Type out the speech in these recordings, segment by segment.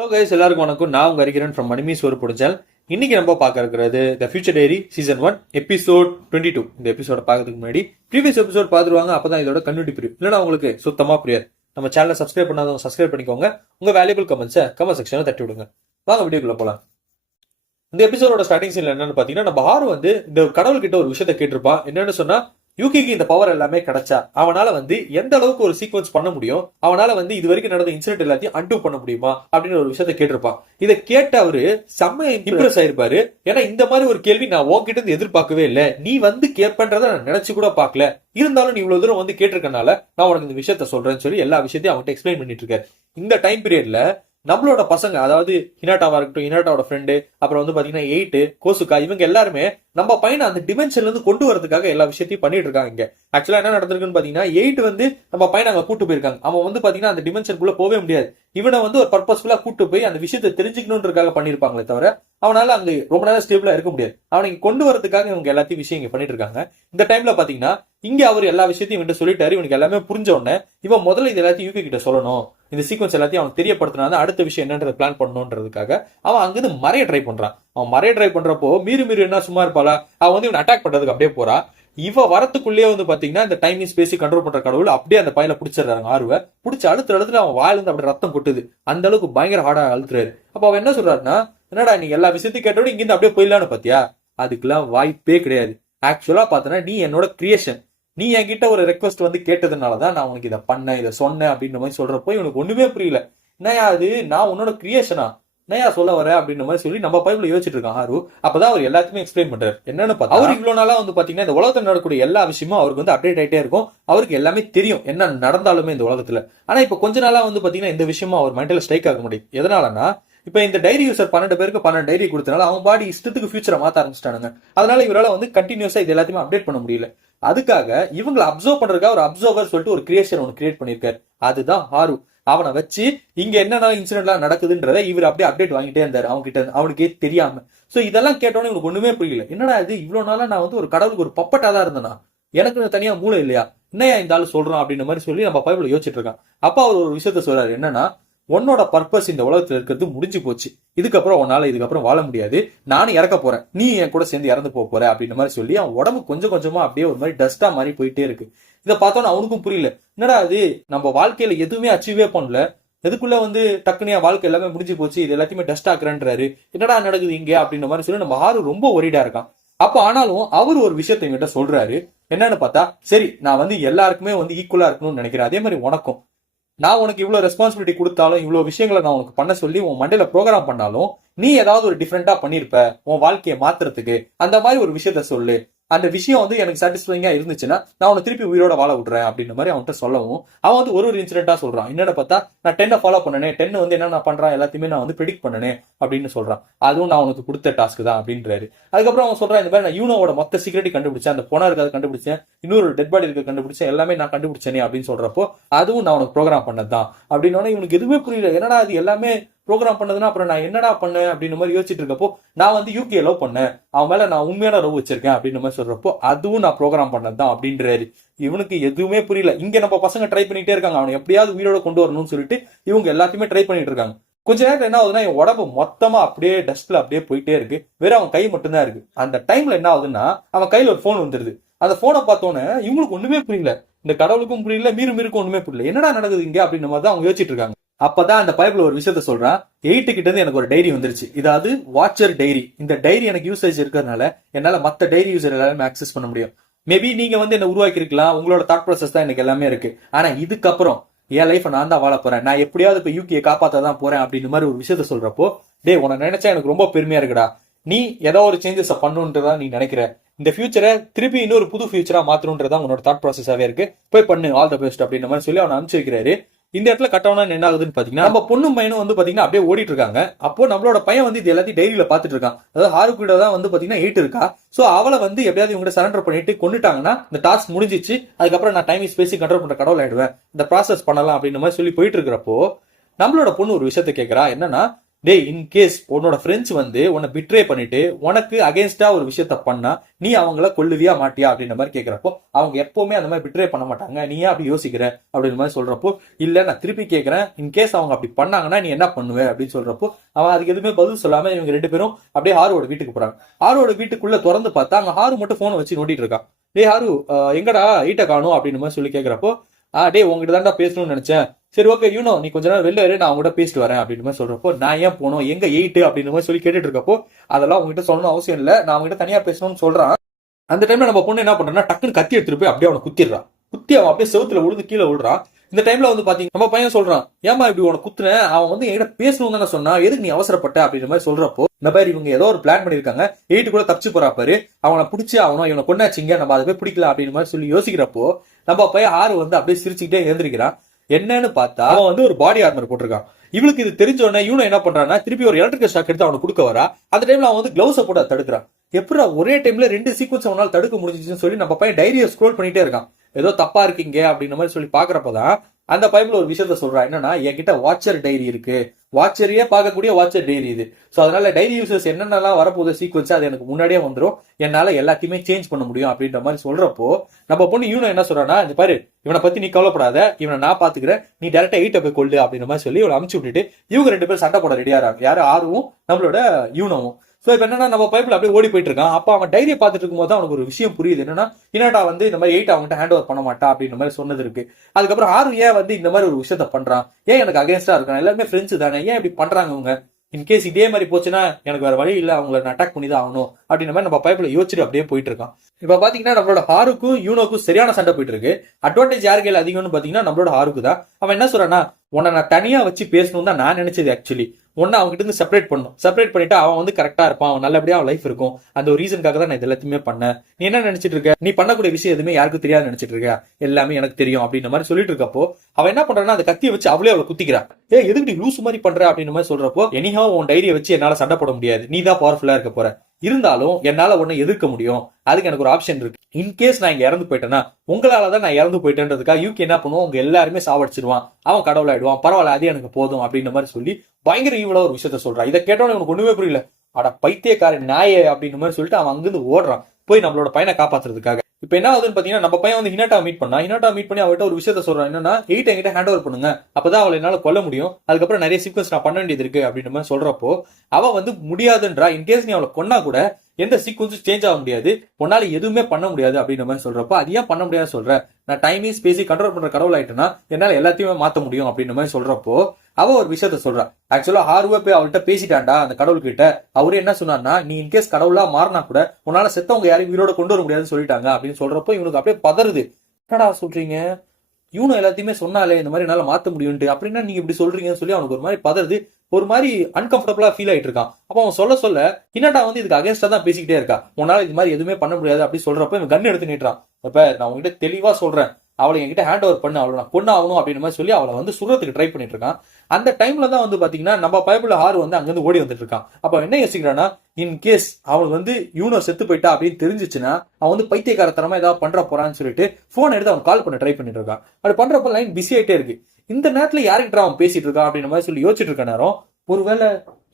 Hello guys, எல்லாருக்கும் வணக்கம். நான் உங்க ஹரிகிரன் ஃப்ரம் மணிமீஸ் ஒரு புடிச்சல். இன்னைக்கு நம்ம பார்க்க இருக்கிறது the future diary season 1 episode 22. இந்த எபிசோட பார்க்கறதுக்கு முன்னாடி ப்ரீவியஸ் எபிசோட் பார்த்துருவாங்க. அப்பதான் இதோட கன்யூட்டி புரியும். இல்லைன்னா உங்களுக்கு சுத்தமா புரியாது. நம்ம சேனலை சப்ஸ்கிரைப் பண்ணாதவங்க சப்ஸ்கிரைப் பண்ணிக்கோங்க. உங்க வேல்யூபிள் கமெண்ட்ஸை கமெண்ட் செக்ஷன்ல தட்டி விடுங்க. வாங்க வீடியோக்குள்ள போலாம். இந்த எபிசோட ஸ்டார்டிங் சீன்ல என்னன்னு பாத்தீங்கன்னா, நம்ம ஹாரு வந்து இந்த கடவுள் கிட்ட ஒரு விஷயத்த கேட்டிருப்பான். என்னன்னு சொன்னா, யூகிக்கு இந்த பவர் எல்லாமே கிடைச்சா அவனால வந்து எந்த அளவுக்கு ஒரு சீக்வன்ஸ் பண்ண முடியும், அவனால வந்து இது வரைக்கும் நடந்த இன்சிடென்ட் எல்லாத்தையும் அன்டூ பண்ண முடியுமா அப்படின்னு ஒரு விஷயத்த கேட்டிருப்பான். இதை கேட்ட அவரு செம்ம இம்ப்ரெஸ் ஆயிருப்பாரு. ஏன்னா இந்த மாதிரி ஒரு கேள்வி நான் உன்கிட்ட இருந்து எதிர்பார்க்கவே இல்லை, நீ வந்து கேட்பன்றத நான் நினைச்சு கூட பார்க்கல, இருந்தாலும் நீ இவ்வளவு தூரம் வந்து கேட்டிருக்கனால நான் உனக்கு இந்த விஷயத்த சொல்றேன்னு சொல்லி எல்லா விஷயத்தையும் அவன்கிட்ட எக்ஸ்பிளைன் பண்ணிட்டு இருக்காரு. இந்த டைம் பீரியட்ல நம்மளோட பசங்க, அதாவது ஹினாட்டாவா இருக்கட்டும், ஹினாட்டாவோட ஃப்ரெண்டு, அப்புறம் வந்து பாத்தீங்கன்னா 8 கோசுகா, இவங்க எல்லாருமே நம்ம பையனை அந்த டிமென்ஷன்ல இருந்து கொண்டு வரதுக்காக எல்லா விஷயத்தையும் பண்ணிட்டு இருக்காங்க. இங்க ஆக்சுவலா என்ன நடந்திருக்குன்னு பாத்தீங்கன்னா, 8 வந்து நம்ம பையனை அங்க கூட்டு போயிருக்காங்க. அவன் வந்து பாத்தீங்கன்னா அந்த டிமென்ஷனுக்குள்ள போவே முடியாது. இவனை வந்து ஒரு பர்பஸ்ஃபுல்லா கூட்டு போய் அந்த விஷயத்தை தெரிஞ்சுக்கணுன்றதுக்காக பண்ணிருப்பாங்களே தவிர அவனால அங்க ரொம்ப நேரம் ஸ்டேபிளா இருக்க முடியாது. அவனை கொண்டு வரதுக்காக இவங்க எல்லாத்தையும் விஷயம் இங்க பண்ணிட்டு இருக்காங்க. இந்த டைம்ல பாத்தீங்கன்னா இங்க அவர் எல்லா விஷயத்தையும் இவன்ட்டு சொல்லிட்டாரு. இவனுக்கு எல்லாமே புரிஞ்ச உடனே இவன் முதல்ல இது எல்லாத்தையும் யூகி கிட்ட சொல்லணும், இந்த சீக்வன்ஸ் எல்லாத்தையும் அவன் தெரியப்படுத்தினா அடுத்த விஷயம் என்னன்றது பிளான் பண்ணணுன்றதுக்காக அவன் அங்கிருந்து மறைய ட்ரை பண்றான். அவன் மறைய ட்ரை பண்றப்போ மீறி என்ன சும்மா இருப்பாளா, அவன் வந்து இவன் அட்டாக் பண்றதுக்கு அப்படியே போறா. இவ வரத்துக்குள்ளேயே வந்து பாத்தீங்கன்னா இந்த டைமிங் ஸ்பேஸ் கண்ட்ரோல் பண்ற கடவுள் அப்படியே அந்த பையனை பிடிச்சிடுறாங்க. ஆர்வ பிடிச்ச அழுத்துல அவன் வாயில இருந்து அப்படி ரத்தம் கொட்டுது. அந்த அளவுக்கு பயங்கர ஹார்டா அழுத்துறாரு. அப்ப அவன் என்ன சொல்றாருன்னா, என்னடா நீ எல்லா விஷயத்தையும் கேட்டோட இங்கிருந்து அப்படியே போயிடலான்னு பாத்தியா, அதுக்கெல்லாம் வாய்ப்பே கிடையாது. ஆக்சுவலா பாத்தனா நீ என்னோட கிரியேஷன், நீ என்கிட்ட ஒரு ரெக்வஸ்ட் வந்து கேட்டதுனாலதான் நான் உனக்கு இதை பண்ணேன், இதை சொன்னேன் அப்படின்ற மாதிரி சொல்றப்போ இவனுக்கு ஒண்ணுமே புரியல. என்னையா அது, நான் உன்னோட கிரியேஷனா, என்னையா சொல்ல வர அப்படின்ற மாதிரி சொல்லி நம்ம பைபிள் யோசிச்சுட்டு இருக்கான் ஹாரு. அப்பதான் அவர் எல்லாத்தையுமே எக்ஸ்பிளைன் பண்றாரு. என்னன்னு பார்த்தா, அவர் இவ்வளவு நாளா வந்து பாத்தீங்கன்னா இந்த உலகத்துல நடக்கக்கூடிய எல்லா விஷயமும் அவருக்கு வந்து அப்டேட் ஆயிட்டே இருக்கும். அவருக்கு எல்லாமே தெரியும் என்ன நடந்தாலுமே இந்த உலகத்துல. ஆனா இப்ப கொஞ்ச நாளா வந்து பாத்தீங்கன்னா இந்த விஷயமும் அவர் மைண்ட்ல ஸ்ட்ரைக் ஆக முடியும். எதனாலன்னா, இப்ப இந்த டைரி யூசர் 12 பேருக்கு 12 டைரி கொடுத்தனால அவன் பாடி இஷ்டத்துக்கு ஃபியூச்சரை மாத்த ஆரம்பிச்சிட்டானுங்க. அதனால இவரால வந்து கண்டினியூஸா இது எல்லாத்தையுமே அப்டேட் பண்ண முடியல. அதுக்காக இவங்களை அப்சர்வ் பண்றதுக்காக ஒரு அப்சர்வர் சொல்லிட்டு ஒரு கிரியேஷன் ஒன்று கிரியேட் பண்ணிருக்காரு. அதுதான் ஹாரு. அவனை வச்சு இங்க என்னென்ன இன்சிடென்ட்லாம் நடக்குதுன்றத இவர் அப்படியே அப்டேட் வாங்கிட்டே இருந்தாரு அவங்க கிட்ட, அவனுக்கே தெரியாம. சோ இதெல்லாம் கேட்டோன்னு இவனுக்கு ஒண்ணுமே புரியல. என்னடா இது, இவ்வளவு நாளா நான் வந்து ஒரு கடவுளுக்கு ஒரு பப்பட்டா தான் இருந்தேனா, எனக்கு தனியா மூளை இல்லையா, என்னையா இந்த ஆளு சொல்றான் அப்படின்ற மாதிரி சொல்லி நம்ம பைபிள் யோசிச்சுட்டு இருக்கான். அப்ப அவர் ஒரு விஷயத்த சொல்றாரு. என்னன்னா, உன்னோட பர்பஸ் இந்த உலகத்துல இருக்கிறது முடிஞ்சு போச்சு, இதுக்கப்புறம் உன்னால இதுக்கப்புறம் வாழ முடியாது, நானும் இறக்க போறேன், நீ என் கூட சேர்ந்து இறந்து போற அப்படின்ற மாதிரி சொல்லி அவன் உடம்பு கொஞ்சம் கொஞ்சமா அப்படியே ஒரு மாதிரி டஸ்டா மாதிரி போயிட்டே இருக்கு. இதை பார்த்தோன்னா அவனுக்கும் புரியல. என்னடா அது, நம்ம வாழ்க்கையில எதுவுமே அச்சீவே பண்ணல, எதுக்குள்ள வந்து டக்குனியா வாழ்க்கை எல்லாமே முடிஞ்சு போச்சு, இது எல்லாத்தையுமே டஸ்ட் ஆக்குறேன்றாரு, என்னடா நடக்குது இங்க அப்படின்ற மாதிரி சொல்லி நம்ம ஆறு ரொம்ப ஒரிடா இருக்கான். அப்ப ஆனாலும் அவர் ஒரு விஷயத்த என்கிட்ட சொல்றாரு. என்னன்னு பார்த்தா, சரி நான் வந்து எல்லாருக்குமே வந்து ஈக்குவலா இருக்கணும்னு நினைக்கிறேன், அதே மாதிரி உனக்கும் நான் உனக்கு இவ்வளவு ரெஸ்பான்சிபிலிட்டி கொடுத்தாலும் இவ்வளவு விஷயங்களை நான் உனக்கு பண்ண சொல்லி உன் மண்டையில ப்ரோக்ராம் பண்ணாலும் நீ ஏதாவது ஒரு டிஃப்ரெண்டா பண்ணிருப்ப உன் வாழ்க்கையை மாத்துறதுக்கு, அந்த மாதிரி ஒரு விஷயத்த சொல்லு, அந்த விஷயம் வந்து எனக்கு சாட்டிஸ்ஃபைங்கா இருந்துச்சுன்னா நான் அவனை திருப்பி உயிரோட வாழ விடுறேன் அப்படின்ற மாதிரி அவன்கிட்ட சொல்லவும் அவன் வந்து ஒரு இன்சிடென்ட்டா சொல்றான். என்னன்னு பார்த்தா, நான் 10 ஃபாலோ பண்ணனே, 10 வந்து என்ன பண்றான் எல்லாத்தையுமே நான் வந்து ப்ரெடிக்ட் பண்ணனே அப்படின்னு சொல்றான். அதுவும் நான் உனக்கு கொடுத்த டாஸ்க் தான் அப்படின்றாரு. அதுக்கப்புறம் அவன் சொல்றான், இந்த மாதிரி நான் யூனோவோட மொத்த சீக்கிரட்டி கண்டுபிடிச்சேன், அந்த போனா இருக்காது கண்டுபிடிச்சேன், இன்னொரு டெட் பாடி இருக்க கண்டுபிடிச்சேன், எல்லாமே நான் கண்டுபிடிச்சேனே அப்படின்னு சொல்றப்போ அதுவும் நான் உனக்கு ப்ரோக்ராம் பண்ணதுதான் அப்படின்னு இவனுக்கு எதுவுமே புரியல. என்னடா அது எல்லாமே ப்ரோக்ராம் பண்ணதுன்னா அப்புறம் நான் என்னடா பண்ணேன் அப்படின்னு மாதிரி யோசிச்சுட்டு இருக்கப்போ, நான் வந்து யூகே லவ் பண்ணேன், அவன் மேல நான் உண்மையான லவ் வச்சிருக்கேன் அப்படின்னு மாதிரி சொல்றப்போ அதுவும் நான் ப்ரோக்ராம் பண்ணதுதான் அப்படின்றாரு. இவனுக்கு எதுவுமே புரியல. இங்க நம்ம பசங்க ட்ரை பண்ணிட்டே இருக்காங்க அவனை எப்படியாவது உயிரோட கொண்டு வரணும்னு சொல்லிட்டு இவங்க எல்லாத்தையுமே ட்ரை பண்ணிட்டு இருக்காங்க. கொஞ்ச நேரம் என்ன ஆகுதுன்னா, என் உடம்பு மொத்தமா அப்படியே டஸ்ட்ல அப்படியே போயிட்டே இருக்கு, வேற அவன் கை மட்டும்தான் இருக்கு. அந்த டைம்ல என்ன ஆகுதுன்னா, அவன் கையில ஒரு போன் வந்துருது. அந்த போனை பார்த்தோன்னே இவங்களுக்கு ஒண்ணுமே புரியல, இந்த கடவுளுக்கும் புரியல, மீருக்கும் ஒண்ணுமே புரியல, என்னடா நடக்குது இங்க அப்படின்ற மாதிரி தான் அவங்க யோசிச்சுட்டு இருக்காங்க. அப்பதான் அந்த பைபிள் ஒரு விஷயத்த சொல்றான். 8 கிட்ட இருந்து எனக்கு ஒரு டைரி வந்துருச்சு, இதாவது வாட்சர் டைரி. இந்த டைரி எனக்கு யூசேஜ் இருக்கிறதுனால என்னால மத்த டைரி யூசர் எல்லாருமே ஆக்சஸ் பண்ண முடியும். மேபி நீங்க வந்து என்ன உருவாக்கி இருக்கலாம், உங்களோட தாட் ப்ராசஸ் தான் எனக்கு எல்லாமே இருக்கு. ஆனா இதுக்கப்புறம் என் லைஃப் நான் தான் வாழ போறேன், நான் எப்படியாவது இப்ப யூகே காப்பாத்தான் போறேன் அப்படின்னு மாதிரி ஒரு விஷயத்த சொல்றப்போ, டே உன்னை நினைச்சா எனக்கு ரொம்ப பெருமையா இருக்குடா, நீ ஏதோ ஒரு சேஞ்சஸ் பண்ணுன்றதா நீ நினைக்கிற, இந்த ஃபியூச்சரை திருப்பி இன்னொரு புது ஃபியூச்சரா மாத்தணுன்றதா உன்னோட தாட் ப்ராசஸாவே இருக்கு, போய் பண்ணு, ஆல் த பெஸ்ட் அப்படின்ற மாதிரி சொல்லி அவனை அனுப்பிச்சு வைக்கிறாரு. இந்த இடத்துல கட்டவனா என்ன ஆகுதுன்னு பாத்தீங்கன்னா, நம்ம பொண்ணும் பையனும் வந்து பாத்தீங்கன்னா அப்படியே ஓடிட்டு இருக்காங்க. அப்போ நம்மளோட பையன் வந்து இது எல்லாத்தையும் டைரியில பாத்துட்டு இருக்கான். அதாவது ஹாருக்கிட்ட தான் வந்து பாத்தீங்கன்னா 8 இருக்கா. சோ அவளை வந்து எப்படியாவது இவங்க சரண்டர் பண்ணிட்டு கொண்டுட்டாங்கன்னா இந்த டாஸ்க் முடிஞ்சிச்சு, அதுக்கப்புறம் நான் டைம் ஸ்பேஸ் கண்ட்ரோல் பண்ற கடவுள் ஆயிடுவேன், இந்த ப்ராசஸ் பண்ணலாம் அப்படின்ற மாதிரி சொல்லி போயிட்டு இருக்கிறப்போ நம்மளோட பொண்ணு ஒரு விஷயத்த கேட்கறா. என்னன்னா, டேய் இன் கேஸ் உன்னோட ஃப்ரெண்ட்ஸ் வந்து உன்னை பிட்ரே பண்ணிட்டு உனக்கு அகேன்ஸ்டா ஒரு விஷயத்த பண்ணா நீ அவங்கள கொல்லுவியா மாட்டியா அப்படின்ற மாதிரி கேட்கறப்போ அவங்க எப்பவுமே அந்த மாதிரி பிட்ரே பண்ண மாட்டாங்க, நீ ஏன் அப்படி யோசிக்கிற அப்படின்ற மாதிரி சொல்றப்போ, இல்ல நான் திருப்பி கேட்கறேன், இன் கேஸ் அவங்க அப்படி பண்ணாங்கன்னா நீ என்ன பண்ணுவ அப்படின்னு சொல்றப்போ அவன் அதுக்கு எதுவுமே பதில் சொல்லாம இவங்க 2 பேரும் அப்படியே ஹாரோட வீட்டுக்கு போறாங்க. ஹாரோட வீட்டுக்குள்ள திறந்து பார்த்தா அங்க ஹாரு மட்டும் போனை வச்சு நோண்டிட்டு இருக்கான். டே ஹாரு, எங்கடா ஈட்ட காணும் அப்படின்னு மாதிரி சொல்லி கேட்கறப்போ, டே உங்ககிட்ட தான்டா பேசணும்னு நினைச்சேன், சரி ஓகே யூனோ நீ கொஞ்ச நேரம் வெளில நான் உங்ககிட்ட பேசிட்டு வரேன் அப்படின்னு மாதிரி சொல்றப்போ, நான் ஏன் போனோம் எங்க 8 அப்படின்னு மாதிரி சொல்லி கேட்டுட்டு இருக்கப்போ, அதெல்லாம் உங்ககிட்ட சொல்லணும் அவசியம் இல்ல, நான் அவங்ககிட்ட தனியா பேசணும்னு சொல்றான். அந்த டைம்ல நம்ம பொண்ணு என்ன பண்றா, டக்குன்னு கத்தி எடுத்துட்டு போய் அப்படியே அவனை குத்திடுறான். குத்தி அவன் அப்படியே செவுத்துல விழுந்து கீழே விழுறான். இந்த டைம்ல வந்து பாத்தீங்க நம்ம பையன் சொல்றான், ஏமா இப்படி உனக்கு குத்துனேன், அவன் வந்து என்கிட்ட பேசணும் தானே சொன்னா, எதுக்கு நீ அவசரப்பட்ட அப்படின்ற மாதிரி சொல்றப்போ, இந்த மாதிரி இவங்க ஏதோ ஒரு பிளான் பண்ணிருக்காங்க, 8 கூட தப்பிச்சு போறா பாரு, அவனை பிடிச்சி அவனும் இவனை கொண்டாச்சிங்க, நம்ம அதை போய் பிடிக்கல அப்படின்னு மாதிரி சொல்லி யோசிக்கிறப்போ நம்ம பையன் ஆறு வந்து அப்படியே சிரிச்சுக்கிட்டே எழுந்திருக்கிறான். என்னன்னு பார்த்தா அவன் வந்து ஒரு பாடி ஆர்மர் போட்டிருக்கான். இவளுக்கு இது தெரிஞ்ச உடனே இவனும் என்ன பண்றான்னா திருப்பி ஒரு எலக்ட்ரிக்கல் ஷாக் எடுத்து அவனுக்கு கொடுக்க வரா. அந்த டைம்ல அவன் வந்து கிளவுஸை போட்டு தடுக்கிறான். எப்படா ஒரே டைம்ல 2 சீக்வன்ஸ் அவனால தடுக்க முடிஞ்சிச்சுன்னு சொல்லி நம்ம பையன் டைரியை ஸ்க்ரோல் பண்ணிட்டே இருக்கான். ஏதோ தப்பா இருக்கீங்க அப்படின்ற மாதிரி சொல்லி பாக்குறப்பதான் அந்த பைப்ல ஒரு விஷயத்த சொல்றான். என்னன்னா, என்கிட்ட வாட்சர் டைரி இருக்கு, வாட்சரையே பார்க்கக்கூடிய வாட்சர் டைரி இது. ஸோ அதனால டைரி யூசர்ஸ் என்னென்னலாம் வரப்போகுது சீக்வன்ஸ் அது எனக்கு முன்னாடியே வந்துடும், என்னால எல்லாத்தையுமே சேஞ்ச் பண்ண முடியும் அப்படின்ற மாதிரி சொல்றப்போ நம்ம பொண்ணு யூனோ என்ன சொல்றான்னா, இந்த பாரு இவனை பத்தி நீ கவலைப்படாத, இவனை நான் பாத்துக்கிறேன், நீ டேரக்டா 8 போய் கொள்ளு அப்படின்ற மாதிரி சொல்லி இவளை அமுச்சு விட்டுட்டு இவங்க 2 பேரும் சண்டை போட ரெடியாராங்க. யாரு ஆர்வும் நம்மளோட யூனோவும். சோ இப்ப என்னன்னா நம்ம பைப்ல அப்படியே ஓடி போயிட்டு இருக்கான். அப்ப அவன் டைரியை பார்த்துட்டு இருக்கும்போது அவனுக்கு ஒரு விஷயம் புரியுது. என்னன்னா, இனாட்டா வந்து இந்த மாதிரி 8 அவங்ககிட்ட ஹேண்ட் ஓவர் பண்ண மாட்டா அப்படின்ற மாதிரி சொன்னது இருக்கு. அதுக்கப்புறம் ஆறு ஏன் வந்து இந்த மாதிரி ஒரு விஷயத்த பண்றான், ஏன் எனக்கு அகேன்ஸ்டா இருக்கான், எல்லாருமே ஃப்ரெண்ட்ஸ் தானே, ஏன் இப்படி பண்றாங்க அவங்க, இன்கேஸ் இதே மாதிரி போச்சுன்னா எனக்கு வேற வழி இல்ல, அவங்களை நான் அட்டாக் பண்ணி தான் ஆகணும் அப்படின்ற மாதிரி நம்ம பைப்ல யோசிச்சுட்டு அப்படியே போயிட்டு இருக்கான். இப்ப பாத்தீங்கன்னா நம்மளோட ஹாருக்கும் யூனோக்கும் சரியான சண்டை போயிட்டு இருக்கு. அட்வான்டேஜ் யாரு கையில அதிகம்னு பாத்தீங்கன்னா நம்மளோட ஹாருக்கு தான். அவன் என்ன சொல்றான்னா, உன்னை நான் தனியா வச்சு பேசணும் தான் நான் நினைச்சது. ஆக்சுவலி ஒன்னு அவங்க கிட்ட இருந்து செப்பரேட் பண்ணும், செப்பரேட் பண்ணிட்டு அவன் வந்து கரெக்டா இருப்பான், அவன் நல்லபடியா அவன் லைஃப் இருக்கும், அந்த ஒரு ரீசனுக்காக தான் நான் இது எல்லாத்தையுமே பண்ணேன். நீ என்ன நினைச்சிட்டு இருக்க, நீ பண்ணக்கூடிய விஷயம் எதுவுமே யாருக்கும் தெரியாது நினைச்சிட்டு இருக்க, எல்லாமே எனக்கு தெரியும் அப்படின்ற மாதிரி சொல்லிட்டு இருக்கப்போ அவன் என்ன பண்றான்னா அந்த கத்தியை வச்சு அவளே அவளை குத்திக்கிறான். எதுக்கு நீ லூஸ் மாதிரி பண்ற அப்படின்ற மாதிரி சொல்றப்போ, எனிஹா உன் டைரியை வச்சு என்னால சண்டை போட முடியாது, நீ தான் பவர்ஃபுல்லா இருக்க போற, இருந்தாலும் என்னால உன்னை எதிர்க்க முடியும், அதுக்கு எனக்கு ஒரு ஆப்ஷன் இருக்கு. இன்கேஸ் நான் இங்க இறந்து போயிட்டேன்னா உங்களாலதான் நான் இறந்து போயிட்டேன்றதுக்காக யூகே என்ன பண்ணுவோம், உங்க எல்லாருமே சாவடிச்சிருவான், அவன் கடவுளாயிடுவான், பரவாயில்ல அது எனக்கு போதும் அப்படின்ற மாதிரி சொல்லி பயங்கர ஈவலா ஒரு விஷயத்த சொல்றான். இதை கேட்டவன உனக்கு ஒண்ணுமே புரியல, அட பைத்தியக்காரன் நாயே அப்படின்ற மாதிரி சொல்லிட்டு அவன் அங்கிருந்து ஓடுறான் போய் நம்மளோட பையனை காப்பாத்துறதுக்காக. இப்ப என்ன ஆகுதுன்னு பாத்தீங்கன்னா, நம்ம பையன் வந்து ஹினாட்டா மீட் பண்ணி அவர்கிட்ட ஒரு விஷயத்த சொல்றான். என்னன்னா, 8 என்கிட்ட ஹேண்ட் ஓவர் பண்ணுங்க, அப்பதான் அவளை என்னால கொல்ல முடியும், அதுக்கப்புறம் நிறைய சீக்வன்ஸ் நான் பண்ண வேண்டியது இருக்கு அப்படின்ற மாதிரி சொல்றப்போ அவ வந்து முடியாதுன்றா. இன்கேஸ் நீ அவளை கொன்னா கூட எந்த சீக்வன்ஸும் சேஞ்ச் ஆக முடியாது, உன்னால எதுவுமே பண்ண முடியாது அப்படின்ற மாதிரி சொல்றப்போ, அது ஏன் பண்ண முடியாது சொல்ற, நான் டைமையும் ஸ்பேஸையும் கண்ட்ரோல் பண்ற கடவுள் ஆயிட்டேன்னா என்னால எல்லாத்தையுமே மாத்த முடியும் அப்படின்ற மாதிரி சொல்றப்போ அவ ஒரு விஷயத்த சொல்றா. ஆக்சுவலா ஹார்வே போய் அவள்கிட்ட பேசிட்டான்டா அந்த கடவுள் கிட்ட. அவரு என்ன சொன்னார்னா, நீ இன்கேஸ் கடவுளா மாறினா கூட உன்னால செத்தவங்க யாரையும் உயிரோட கொண்டு வர முடியாதுன்னு சொல்லிட்டாங்க அப்படின்னு சொல்றப்போ இவனுக்கு அப்படியே பதறுது. என்னடா சொல்றீங்க, இவனும் எல்லாத்தையுமே சொன்னாலே இந்த மாதிரி என்னால மாத்த முடியும்ட்டு, அப்படின்னா நீங்க இப்படி சொல்றீங்கன்னு சொல்லி அவனுக்கு ஒரு மாதிரி பதறுது, ஒரு மாதிரி அன்கம்ஃபர்டபுளா ஃபீல் ஆயிட்டு இருக்கான். அப்ப அவன் சொல்ல ஹினாட்டா வந்து இதுக்கு அகேன்ஸ்டா தான் பேசிக்கிட்டே இருக்கா. உன்னால இது மாதிரி எதுவுமே பண்ண முடியாது அப்படி சொல்றப்ப இவன் கன் எடுத்து நீட்டுறான். இப்ப நான் உங்ககிட்ட தெளிவா சொல்றேன், அவளை என்கிட்ட ஹேண்ட் ஓவர் பண்ணு, அவளை நான் கொண்டு ஆகணும் அப்படின்னு மாதிரி சொல்லி அவளை வந்து சுடுறதுக்கு ட்ரை பண்ணிட்டு இருக்கான். அந்த டைம்ல தான் வந்து பாத்தீங்கன்னா நம்ம பைபிள் ஹார் வந்து அங்கிருந்து ஓடி வந்துட்டு இருக்கான். அப்ப என்ன யோசிக்கிறான்னா, இன் கேஸ் அவனுக்கு வந்து யூனோ செத்து போயிட்டா அப்படின்னு தெரிஞ்சிச்சுன்னா அவன் வந்து பைத்தியக்காரத்தனமா ஏதாவது பண்ற போறான்னு சொல்லிட்டு போன் எடுத்து அவன் கால் பண்ண ட்ரை பண்ணிட்டு இருக்கான். அப்படி பண்றப்ப லைன் பிஸி ஆயிட்டே இருக்கு. இந்த நேரத்துல யாருக்கிட்ட அவன் பேசிட்டு இருக்கான் அப்படின்ற மாதிரி சொல்லி யோசிச்சுட்டு இருக்க நேரம், ஒருவேளை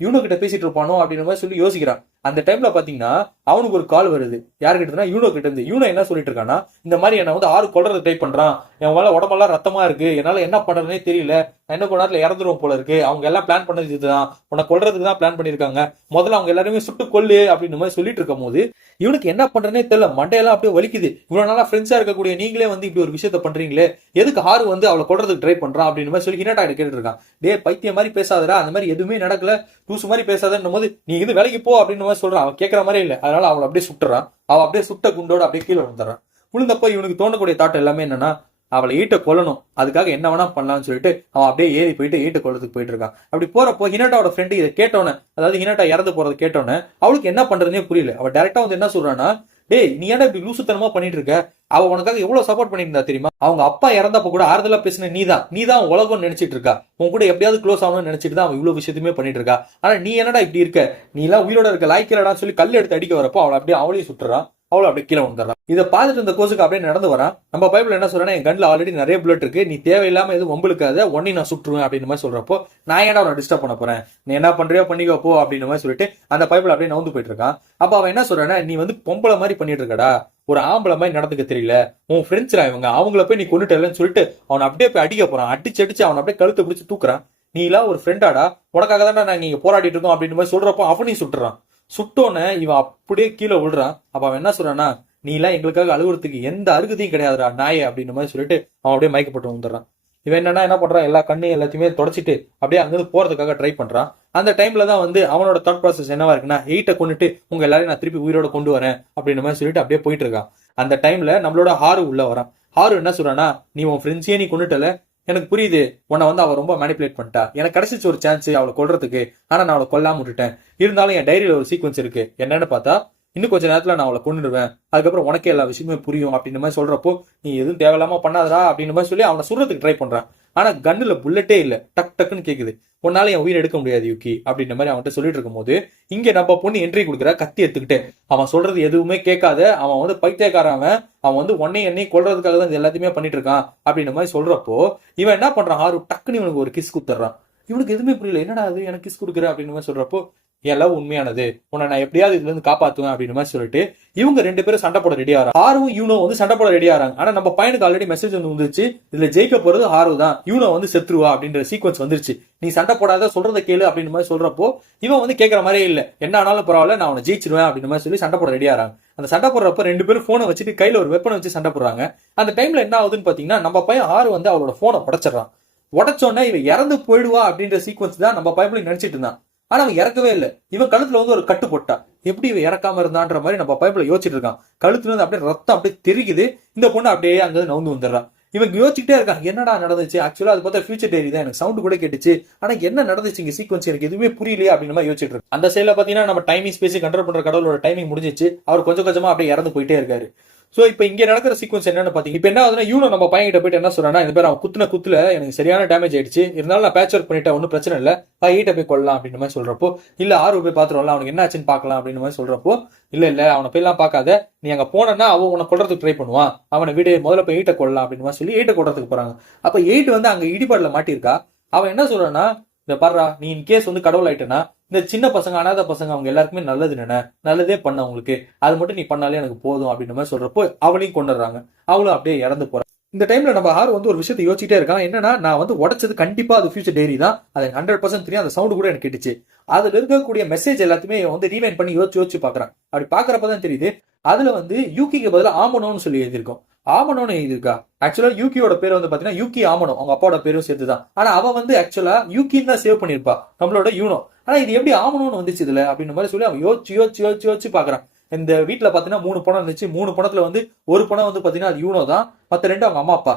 யூனோ கிட்ட பேசிட்டு இருப்பானோ அப்படின்ற மாதிரி சொல்லி யோசிக்கிறான். அந்த டைம்ல பாத்தீங்கன்னா அவனுக்கு ஒரு கால் வருது. யாருக்கிட்ட, யூனோ கிட்ட இருந்து. யூனோ என்ன சொல்லிட்டு இருக்கான்னா, இந்த மாதிரி என்ன வந்து ஆறு கொல்றது ட்ரை பண்றான், என் மேல உடம்பெல்லாம் ரத்தமா இருக்கு, என்னால என்ன பண்றதுனே தெரியல, நான் என்ன நேரத்துல இறந்துருவோம் போல இருக்கு, அவங்க எல்லாம் பிளான் பண்ணது இதுதான், உன்னை கொல்றதுக்கு தான் பிளான் பண்ணிருக்காங்க, முதல்ல அவங்க எல்லாருமே சுட்டு கொல்லு அப்படின்னு மாதிரி சொல்லிட்டு இருக்கும் போது இவனுக்கு என்ன பண்றதுனே தெரியல, மண்டையெல்லாம் அப்படியே வலிக்குது. இவ்வளவு நாளா ஃப்ரெண்ட்ஸா இருக்கக்கூடிய நீங்களே வந்து இப்படி ஒரு விஷயத்த பண்றீங்களே, எதுக்கு ஹாரு வந்து அவளை கொல்றதுக்கு ட்ரை பண்றான் அப்படின்னு மாதிரி சொல்லி ஹினாட்டா கேட்டு இருக்கான். டே பைத்திய மாதிரி பேசாதடா, அந்த மாதிரி எதுவுமே நடக்கல, லூசு மாதிரி பேசாதன்னும் போது நீ இது வேலைக்கு போ அப்படின்னு மாதிரி சொல்றான். அவன் கேட்கற மாதிரி இல்ல, அதனால அவளை அப்படியே சுட்டுறான். அவ அப்படியே சுட்ட குண்டோட அப்படியே கீழே விழுந்துறான். விழுந்தப்ப இவனுக்கு தோணக்கூடிய தாட் எல்லாமே என்னன்னா, அவளை ஈட்ட கொல்லணும், அதுக்காக என்ன வேணா பண்ணலாம்னு சொல்லிட்டு அவன் அப்படியே ஏறி போயிட்டு ஈட்ட கொல்லத்துக்கு போயிட்டு இருக்கான். அப்படி போறப்போ ஹினாட்டாவோட ஃப்ரெண்டு இதை கேட்டோன்னே, அதாவது ஹினாட்டா இறந்து போறதை கேட்டோன்னே அவளுக்கு என்ன பண்றதுனே புரியல. அவ டைரக்டா வந்து என்ன சொல்றான்னா, டேய் நீ ஏன்னா இப்படி லூசுத்தனமா பண்ணிட்டு இருக்க, அவ உனக்காக எவ்வளவு சப்போர்ட் பண்ணிருந்தா தெரியுமா, அவங்க அப்பா இறந்தப்ப கூட ஆறுதலா பேசின நீதான் உலகம் நினைச்சிட்டு இருக்கா, உன் கூட எப்படியாவது க்ளோஸ் ஆகணும்னு நினைச்சிட்டு தான் அவன் இவ்வளவு விஷயத்துமே பண்ணிட்டு இருக்கா, ஆனா நீ என்னடா இப்படி இருக்க, நீ எல்லாம் உயிரோட இருக்க லாய்க்கலடான்னு சொல்லி கல் எடுத்து அடிக்க வரப்போ அவளை அப்படியே அவளையும் சுட்டுறான். அவளை அப்படியே கீழே வந்துடுறான். இதை பார்த்துட்டு இந்த கோசுக்கு அப்படியே நடந்து வரான். நம்ம பைபிள் என்ன சொல்றேன்னா, என் கண்ணில் ஆல்ரெடி நிறைய புல்லட் இருக்கு, நீ தேவையில்லாம எதுவும் ஒம்பளுக்காத, ஒன்னி நான் சுட்டுருவேன் அப்படின்னு மாதிரி சொல்றப்போ, நான் ஏன்னா அவனை டிஸ்டர்ப் பண்ண போறேன், நீ என்ன பண்றியோ பண்ணிக்கோ போ அப்படின்னு மாதிரி சொல்லிட்டு அந்த பைபிள் அப்படியே நவுந்து போயிட்டு இருக்கான். அப்ப அவன் என்ன சொல்றான்னா, நீ வந்து பொம்பளை மாதிரி பண்ணிட்டு இருக்கடா, ஒரு ஆம்பளை மாதிரி நடந்துக்க தெரியல, உன் ஃப்ரெண்ட்ஸ்ரா இவங்க, அவங்கள போய் நீ கொண்டுட்டலன்னு சொல்லிட்டு அவனை அப்படியே போய் அடிக்க போறான். அடிச்சு அவன் அப்படியே கழுத்தை பிடிச்சு தூக்குறான். நீ எல்லாம் ஒரு ஃப்ரெண்டாடா, உனக்காக தான் நாங்க இங்க போராடிட்டு இருக்கோம் அப்படின்னு மாதிரி சொல்றப்போ அவனையும் சுட்டுறான். சுட்டோன்னு இவன் அப்படியே கீழே விழுறான். அப்ப அவன் என்ன சொல்றான்னா, நீ எல்லாம் எங்களுக்காக அழுகுறதுக்கு எந்த அருகதையும் கிடையாதுடா நாயே அப்படின்னு மாதிரி சொல்லிட்டு அவன் அப்படியே மயக்கப்பட்டு வந்துடுறான். இவன் என்ன பண்றான், எல்லா கண்ணையும் எல்லாத்தையுமே தொடச்சிட்டு அப்படியே அங்கிருந்து போறதுக்காக ட்ரை பண்றான். அந்த டைம்ல தான் வந்து அவனோட தாட் ப்ராசஸ் என்னவா இருக்குன்னா, 8 கொண்டுட்டு உங்க எல்லாரையும் நான் திருப்பி உயிரோட கொண்டு வரேன் அப்படின்னு மாதிரி சொல்லிட்டு அப்படியே போயிட்டு இருக்கான். அந்த டைம்ல நம்மளோட ஹாரு உள்ள வரான். ஹாரு என்ன சொல்றான்னா, நீ உன் ஃப்ரெண்ட்ஸையே நீ கொண்டுட்டல, எனக்கு புரியுது, உன்னை வந்து அவ ரொம்ப மேனிபுலேட் பண்ணிட்டா, எனக்கு கிடைச்சிச்சு ஒரு சான்ஸ் அவளை கொல்றதுக்கு, ஆனா நான் அவளை கொல்லாம விட்டுட்டேன். இருந்தாலும் என் டைரியில ஒரு சீக்வன்ஸ் இருக்கு, என்னன்னு பார்த்தா இன்னும் கொஞ்ச நேரத்துல நான் அவளை கொண்டுடுவேன், அதுக்கப்புறம் உனக்கே எல்லா விஷயமே புரியும் அப்படின்னு மாதிரி சொல்றப்போ, நீ எதுவும் தேவையில்லாம பண்ணாதரா அப்படின்னு மாதிரி சொல்லி அவனை சொல்றதுக்கு ட்ரை பண்றான். ஆனா கன்னுல புல்லட்டே இல்ல, டக்குன்னு கேக்குது. உன்னால என் உயிர் எடுக்க முடியாது யூகி அப்படின்ற மாதிரி அவன்கிட்ட சொல்லிட்டு இருக்கும் போது, இங்க நம்ம பொண்ணு என்ட்ரி கொடுக்குற கத்தி எடுத்துக்கிட்டு. அவன் சொல்றது எதுவுமே கேட்காத, அவன் வந்து பைத்தியக்காரன், அவன் வந்து என்னையும் கொல்றதுக்காக தான் எல்லாத்தையுமே பண்ணிட்டு இருக்கான் அப்படின்ற மாதிரி சொல்றப்போ, இவன் என்ன பண்றான், ஹாரு டக்குன்னு இவனுக்கு ஒரு கிஸ் குத்துறான். இவனுக்கு எதுவுமே புரியல, என்னடா அது எனக்கு கிஸ் கொடுக்குற அப்படின்னு மாதிரி சொல்றப்போ, எல்லாம் உண்மையானது, உன்னை நான் எப்படியாவது இதுல இருந்து காப்பாத்துவேன் அப்படின்னு மாதிரி சொல்லிட்டு இவங்க 2 பேரும் சண்டை போட ரெடி ஆகிறாங்க. ஹாரும் யூனோ வந்து சண்டை போட ரெடி ஆகிறாங்க. ஆனா நம்ம பையனுக்கு ஆல்ரெடி மெசேஜ் வந்து வந்துருச்சு, இதுல ஜெயிக்க போறது ஹாரு தான், யூனோ வந்து செத்துருவா அப்படின்ற சீக்வன்ஸ் வந்துருச்சு, நீ சண்டை போடாத, சொல்றதை கேளு அப்படின்னு மாதிரி சொல்றப்போ இவன் வந்து கேட்கற மாதிரியே இல்ல, என்ன ஆனாலும் பரவாயில்ல நான் அவனை ஜெயிச்சிருவேன் அப்படின்னு மாதிரி சொல்லி சண்டை போட ரெடி ஆகிறாங்க. அந்த சண்டை போடுறப்ப 2 பேரும் போனை வச்சுட்டு கையில ஒரு வெப்பனை வச்சு சண்டை போடுறாங்க. அந்த டைம்ல என்ன ஆகுதுன்னு பாத்தீங்கன்னா, நம்ம பையன் ஹாரு வந்து அவளோட போனை உடைச்சிடறான். உடச்சோன்னா இவன் இறந்து போயிடுவா அப்படின்ற சீக்வன்ஸ் தான் நம்ம பைபிள் நினைச்சிட்டு இருந்தான். ஆனா அவன் இறக்கவே இல்லை. இவன் கழுத்துல வந்து ஒரு கட்டு போட்டா, எப்படி இவன் இறக்காம இருந்தான்ற மாதிரி நம்ம பைபிள யோசிச்சுட்டு இருக்கான். கழுத்துல இருந்து அப்படியே ரத்தம் அப்படியே தெரிக்குது. இந்த பொண்ணு அப்படியே அங்க நவுந்து வந்துடுறான். இவன் யோசிச்சுட்டே இருக்கான், என்னடா நடந்துச்சு, ஆக்சுவலா அது பார்த்தா ஃபியூச்சர் டேரி தான், எனக்கு சவுண்ட் கூட கேட்டுச்சு, ஆனா என்ன நடந்துச்சு இங்க சீக்வன்ஸ் எனக்கு எதுவுமே புரியலையா அப்படின்னு மாதிரி யோசிச்சுட்டு இருக்கு. அந்த சைட்ல பாத்தீங்கன்னா நம்ம டைமிங் ஸ்பேஸ் கண்ட்ரோல் பண்ற கடவுளோட டைமிங் முடிஞ்சிச்சு. அவர் கொஞ்சம் கொஞ்சமா அப்படியே இறந்து போயிட்டே இருக்காரு. சோ இப்ப இங்க நடக்கிற சீக்வன்ஸ் என்னன்னு பாத்தீங்க, இப்ப என்ன ஆகுதுன்னா, யூனோ நம்ம பையன் கிட்ட போயிட்டு என்ன சொல்றான்னா, இந்த பேர் அவன் குத்துல எனக்கு சரியான டேமேஜ் ஆயிடுச்சு, இருந்தாலும் நான் பேட்ச் ஒர்க் பண்ணிட்டேன், ஒன்னும் பிரச்சனை இல்ல, 8 போய் கொள்ளலாம் அப்படின்னு மாதிரி சொல்றப்போ, இல்ல 6 போய் பாத்துருவோம்ல, அவனுக்கு என்ன ஆச்சுன்னு பாக்கலாம் அப்படின்னு மாதிரி சொல்றப்போ, இல்ல அவனை போய் எல்லாம் பாக்காத, நீ அங்க போனா அவன் உன்னை கொல்றதுக்கு ட்ரை பண்ணுவான், அவனை விடு, முதல்ல போய் 8 கொள்ளலாம் அப்படின்னு மாதிரி சொல்லி 8 கொல்றதுக்கு போறாங்க. அப்ப 8 வந்து அங்க இடிபாடுல மாட்டிருக்கா. அவன் என்ன சொல்றான்னா, இந்த பாடுறா, நீ இன் கேஸ் வந்து கடவுள் ஆயிட்டனா, இந்த சின்ன பசங்க அனாத பசங்க அவங்க எல்லாருக்குமே நல்லது நினை, நல்லதே பண்ண அவங்களுக்கு, அது மட்டும் நீ பண்ணாலே எனக்கு போதும் அப்படின்னு மாதிரி சொல்றப்போ அவளையும் கொண்டுறாங்க. அவளும் அப்படியே இறந்து போறான். இந்த டைம்ல நம்ம ஹாரு வந்து ஒரு விஷயத்தை யோசிச்சுட்டே இருக்கான், என்னன்னா நான் வந்து உடைச்சது கண்டிப்பா அது ஃபியூச்சர் டைரி தான், அது 100% தெரியும், அந்த சவுண்ட் கூட எனக்கு கேட்டுச்சு, அதுல இருக்கக்கூடிய மெசேஜ் எல்லாத்தையுமே வந்து ரீவைண்ட் பண்ணி யோசிச்சு பாக்குறான். அப்படி பாக்குறப்பதான் தெரியுது, அதுல வந்து யூகிக்கு பதிலா ஆமனோன்னு சொல்லி எழுதியிருக்கோம். ஆமனோன்னு எழுதியிருக்கா. ஆக்சுவலா யூகியோட பேர் வந்து பாத்தீங்கன்னா யூகி ஆமனோ, அவங்க அப்பாவோட பேரும் சேர்த்துதான். ஆனா அவ வந்து ஆக்சுவலா யூகின்னு தான் சேவ் பண்ணிருப்பா நம்மளோட யூனோ. ஆனா இது எப்படி ஆமனோன்னு வந்துச்சு இதுல அப்படின்ற மாதிரி சொல்லி அவன் யோசிச்சு பாக்குறான். இந்த வீட்டுல பாத்தீங்கன்னா 3 பணம் இருந்துச்சு, 3 பணத்துல வந்து ஒரு பணம் வந்து பாத்தீங்கன்னா அது யூனோ தான், மத்த 2 அவங்க அம்மா அப்பா.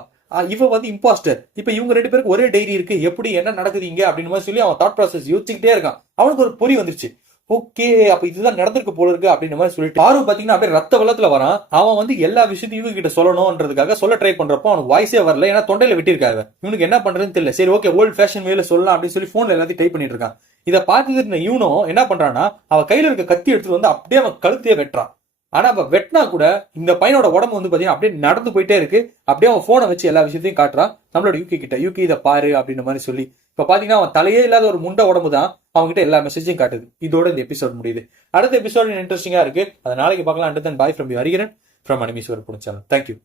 இவ வந்து இம்பாஸ்டர். இப்ப இவங்க 2 பேருக்கு ஒரே டைரி இருக்கு, எப்படி என்ன நடக்குது இங்க அப்படின்னு மாதிரி சொல்லி அவன் தாட் ப்ராசஸ் யோசிச்சுக்கிட்டே இருக்கான். அவனுக்கு ஒரு பொறி வந்துருச்சு, ஓகே அப்ப இதுதான் நடந்திருக்கு போல இருக்கு அப்படின்ற மாதிரி சொல்லிட்டு ஆர்வம் பாத்தீங்கன்னா அப்படியே ரத்த வெள்ளத்துல வரான். அவன் வந்து எல்லா விஷயத்தையும் இவங்க கிட்ட சொல்லணும்ன்றதுக்காக சொல்ல ட்ரை பண்றப்போ அவனுக்கு வாய்ஸே வரல, ஏன்னா தொண்டையில வெட்டிருக்காங்க. இவனுக்கு என்ன பண்றதுன்னு தெரியல. சரி ஓகே ஓல்ட் ஃபேஷன் வேல சொல்லலாம் அப்படின்னு சொல்லி போன்ல எல்லாத்தையும் டைப் பண்ணிட்டு இருக்கான். இதை பார்த்துட்டு இவனோ என்ன பண்றான்னா, அவ கையில இருக்க கத்தி எடுத்துட்டு வந்து அப்படியே அவன் கழுத்தையே வெட்டுறான். ஆனா அவ வெட்டினா கூட இந்த பையனோட உடம்பு வந்து பாத்தீங்கன்னா அப்படியே நடந்து போயிட்டே இருக்கு. அப்படியே அவன் போனை வச்சு எல்லா விஷயத்தையும் காட்டுறான் நம்மளோட யூகி கிட்ட. யூகி இதை பாரு அப்படின்ற மாதிரி சொல்லி, இப்ப பாத்தீங்கன்னா அவன் தலையே இல்லாத ஒரு முண்ட உடம்பு தான் அவங்க கிட்ட எல்லா மெசேஜையும் காட்டுது. இதோட இந்த எபிசோட் முடியுது. அடுத்த எபிசோட் இன்ட்ரெஸ்டிங்கா இருக்கு, அது நாளைக்கு பார்க்கலாம். And then bye from you Hariharan from animes ஒரு சேனல். தேங்க்யூ.